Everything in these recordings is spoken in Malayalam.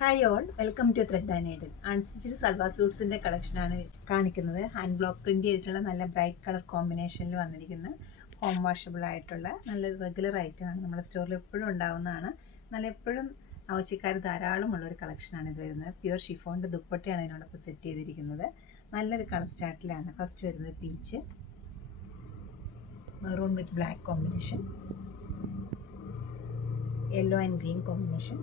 Hi all, welcome to thread and needle. Unstitched salwar സൂട്ട്സിൻ്റെ കളക്ഷനാണ് കാണിക്കുന്നത്. ഹാൻഡ് ബ്ലോക്ക് പ്രിൻറ്റ് ചെയ്തിട്ടുള്ള നല്ല ബ്രൈറ്റ് കളർ കോമ്പിനേഷനിൽ വന്നിരിക്കുന്ന ഹോം വാഷബിൾ ആയിട്ടുള്ള നല്ല റെഗുലർ ഐറ്റമാണ്. നമ്മുടെ സ്റ്റോറിൽ എപ്പോഴും ഉണ്ടാവുന്നതാണ്. നല്ല എപ്പോഴും ആവശ്യക്കാർ ധാരാളമുള്ളൊരു കളക്ഷനാണ് ഇത് വരുന്നത്. പ്യുവർ ഷിഫോണിൻ്റെ ദുപ്പട്ടയാണ് ഇതിനോടൊപ്പം സെറ്റ് ചെയ്തിരിക്കുന്നത്. നല്ലൊരു കളർ ചാർട്ടിലാണ്. ഫസ്റ്റ് വരുന്നത് peach, maroon with black combination, yellow and green combination,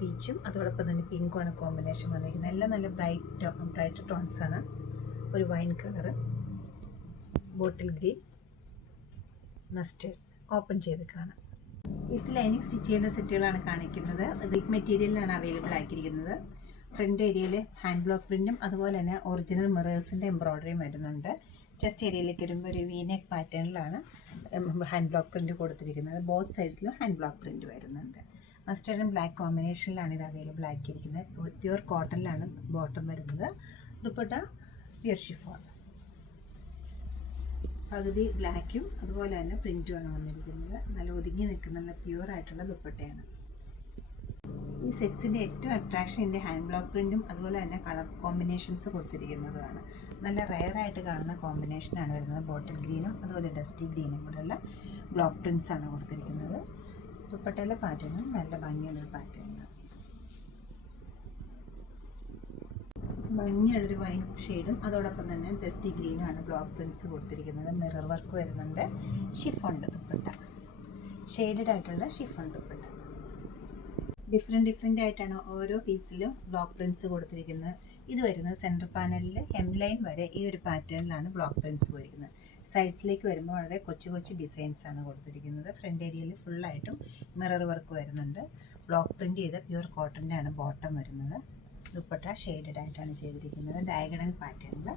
പീച്ചും അതോടൊപ്പം തന്നെ പിങ്കുമാണ് കോമ്പിനേഷൻ വന്നിരിക്കുന്നത്. എല്ലാം നല്ല ബ്രൈറ്റ് ടോൺസാണ്. ഒരു wine colour, bottle green, mustard. Open ചെയ്ത് കാണാം. വിത്ത് ലൈനിങ് സ്റ്റിച്ച് ചെയ്യേണ്ട സെറ്റുകളാണ് കാണിക്കുന്നത്. ഗ്രീക്ക് മെറ്റീരിയലിലാണ് അവൈലബിൾ ആക്കിയിരിക്കുന്നത്. ഫ്രണ്ട് ഏരിയയിൽ ഹാൻഡ് ബ്ലോക്ക് പ്രിൻറ്റും അതുപോലെ തന്നെ ഒറിജിനൽ മിറേഴ്സിൻ്റെ എംബ്രോയ്ഡറിയും വരുന്നുണ്ട്. ചെസ്റ്റ് ഏരിയയിലേക്ക് വരുമ്പോൾ ഒരു വീനെക്ക് പാറ്റേണിലാണ് ഹാൻഡ് ബ്ലോക്ക് പ്രിൻറ്റ് കൊടുത്തിരിക്കുന്നത്. ബോത്ത് സൈഡ്സിലും ഹാൻഡ് ബ്ലോക്ക് പ്രിൻറ്റ് വരുന്നുണ്ട്. മസ്റ്റേർഡ് ആൻഡ് ബ്ലാക്ക് കോമ്പിനേഷനിലാണ് ഇത് അവൈലബിൾ ആക്കിയിരിക്കുന്നത്. പ്യുവർ കോട്ടണിലാണ് ബോട്ടം വരുന്നത്. ദുപ്പട്ട പ്യുവർ ഷിഫോൺ, പകുതി ബ്ലാക്കും അതുപോലെ തന്നെ പ്രിൻറ്റുമാണ് വന്നിരിക്കുന്നത്. നല്ല ഒതുങ്ങി നിൽക്കുന്ന നല്ല പ്യുവർ ആയിട്ടുള്ള ദുപ്പട്ടയാണ്. ഈ സെറ്റ്സിൻ്റെ ഏറ്റവും അട്രാക്ഷൻ ഇതിൻ്റെ ഹാൻഡ് ബ്ലോക്ക് പ്രിൻറ്റും അതുപോലെ തന്നെ കളർ കോമ്പിനേഷൻസ് കൊടുത്തിരിക്കുന്നതുമാണ്. നല്ല റെയറായിട്ട് കാണുന്ന കോമ്പിനേഷനാണ് വരുന്നത്. ബോട്ടിൽ ഗ്രീനും അതുപോലെ ഡസ്റ്റി ഗ്രീനും കൂടെയുള്ള ബ്ലോക്ക് പ്രിൻറ്റ്സാണ് കൊടുത്തിരിക്കുന്നത്. ദുപ്പട്ടയിലെ പാറ്റേണും നല്ല ഭംഗിയുള്ളൊരു പാറ്റേണാണ്. ഭംഗിയുള്ളൊരു വൈൻ ഷെയ്ഡും അതോടൊപ്പം തന്നെ ഡസ്റ്റി ഗ്രീനുമാണ് ബ്ലോക്ക് പ്രിൻറ്റ്സ് കൊടുത്തിരിക്കുന്നത്. മിറർ വർക്ക് വരുന്നുണ്ട്. ഷിഫോൺ ദുപ്പട്ട, ഷെയ്ഡഡ് ആയിട്ടുള്ള ഷിഫോൺ ദുപ്പട്ട. ഡിഫറെൻ്റ് ആയിട്ടാണ് ഓരോ പീസിലും ബ്ലോക്ക് പ്രിൻറ്റ്സ് കൊടുത്തിരിക്കുന്നത്. ഇത് വരുന്നത് സെൻറ്റർ പാനലിൽ ഹെംലൈൻ വരെ ഈ ഒരു പാറ്റേണിലാണ് ബ്ലോക്ക് പ്രിൻറ്റ്സ് പോയിരിക്കുന്നത്. സൈഡ്സിലേക്ക് വരുമ്പോൾ വളരെ കൊച്ചു ഡിസൈൻസാണ് കൊടുത്തിരിക്കുന്നത്. ഫ്രണ്ട് ഏരിയയിൽ ഫുള്ളായിട്ടും മിറർ വർക്ക് വരുന്നുണ്ട്. ബ്ലോക്ക് പ്രിൻറ്റ് ചെയ്ത പ്യുവർ കോട്ടൻ്റെ ആണ് ബോട്ടം വരുന്നത്. ദുപ്പട്ട ഷെയ്ഡഡ് ആയിട്ടാണ് ചെയ്തിരിക്കുന്നത്. ഡയഗണൽ പാറ്റേണിൽ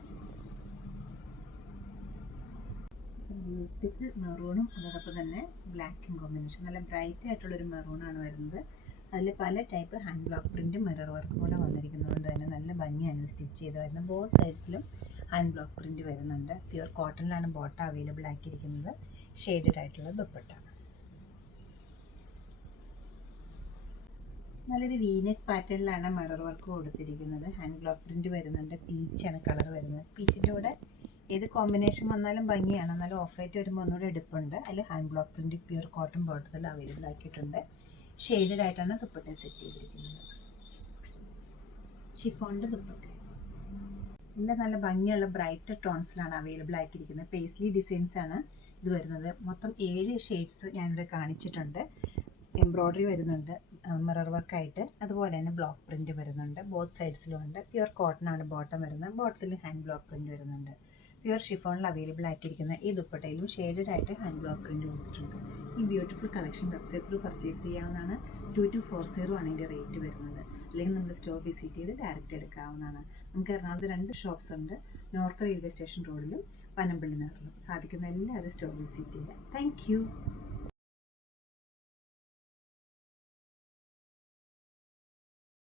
ബ്യൂട്ടിഫുൾ മെറൂണും അതോടൊപ്പം തന്നെ ബ്ലാക്കും കോമ്പിനേഷൻ. നല്ല ബ്രൈറ്റ് ആയിട്ടുള്ളൊരു മെറൂണാണ് വരുന്നത്. അതിൽ പല ടൈപ്പ് ഹാൻഡ് ബ്ലോക്ക് പ്രിൻറ്റും മിറർ വർക്കും കൂടെ വന്നിരിക്കുന്നതുകൊണ്ട് തന്നെ നല്ല ഭംഗിയാണ് സ്റ്റിച്ച് ചെയ്ത് വരുന്നത്. ബോത്ത് സൈഡ്സിലും ഹാൻഡ് ബ്ലോക്ക് പ്രിൻറ്റ് വരുന്നുണ്ട്. പ്യുവർ കോട്ടണിലാണ് ബോട്ടം അവൈലബിൾ ആക്കിയിരിക്കുന്നത്. ഷെയ്ഡഡ് ആയിട്ടുള്ള ദുപ്പട്ട. നല്ലൊരു വീനെക്ക് പാറ്റേണിലാണ് മിറർ വർക്ക് കൊടുത്തിരിക്കുന്നത്. ഹാൻഡ് ബ്ലോക്ക് പ്രിൻറ്റ് വരുന്നുണ്ട്. പീച്ചാണ് കളർ വരുന്നത്. പീച്ചിൻ്റെ കൂടെ ഏത് കോമ്പിനേഷൻ വന്നാലും ഭംഗിയാണ്. എന്നാലും ഓഫ് വൈറ്റ് വരുമ്പോൾ ഒന്നുകൂടെ എടുപ്പുണ്ട്. അതിൽ hand block print pure cotton ബോട്ടത്തിൽ അവൈലബിൾ ആക്കിയിട്ടുണ്ട്. ഷെയ്ഡഡ് ആയിട്ടാണ് ദുപ്പട്ട സെറ്റ് ചെയ്തിരിക്കുന്നത്. ഷിഫോണിൻ്റെ ദുപ്പട്ട എല്ലാം നല്ല ഭംഗിയുള്ള ബ്രൈറ്റ് ടോൺസിലാണ് അവൈലബിൾ ആക്കിയിരിക്കുന്നത്. പേസ്ലി ഡിസൈൻസ് ആണ് ഇത് വരുന്നത്. മൊത്തം 7 ഷെയ്ഡ്സ് ഞാനിവിടെ കാണിച്ചിട്ടുണ്ട്. എംബ്രോയ്ഡറി വരുന്നുണ്ട് മിറർ വർക്കായിട്ട്. അതുപോലെ തന്നെ ബ്ലോക്ക് പ്രിൻറ്റ് വരുന്നുണ്ട്. ബോത്ത് സൈഡ്സിലും ഉണ്ട്. പ്യുവർ കോട്ടൺ ആണ് ബോട്ടം വരുന്നത്. ബോട്ടത്തിൽ ഹാൻഡ് ബ്ലോക്ക് പ്രിൻറ്റ് വരുന്നുണ്ട്. പ്യുവർ ഷിഫോണിൽ അവൈലബിൾ ആക്കിയിരിക്കുന്ന ഈ ദുപ്പട്ടയിലും ഷെയ്ഡഡ് ആയിട്ട് ഹാൻഡ് ബ്ലോക്ക് പ്രിൻറ്റ് കൊടുത്തിട്ടുണ്ട്. ഈ beautiful collection website through purchase ചെയ്യാവുന്നതാണ്. 2240 ആണ് ഇതിൻ്റെ റേറ്റ് വരുന്നത്. അല്ലെങ്കിൽ നമ്മൾ സ്റ്റോർ വിസിറ്റ് ചെയ്ത് ഡയറക്റ്റ് എടുക്കാവുന്നതാണ്. നമുക്ക് എറണാകുളത്ത് 2 ഷോപ്സ് ഉണ്ട്. നോർത്ത് റെയിൽവേ സ്റ്റേഷൻ റോഡിലും പനമ്പള്ളി നഗറിലും. സാധിക്കുന്ന എല്ലാവരും സ്റ്റോർ വിസിറ്റ് ചെയ്യുക. Thank you.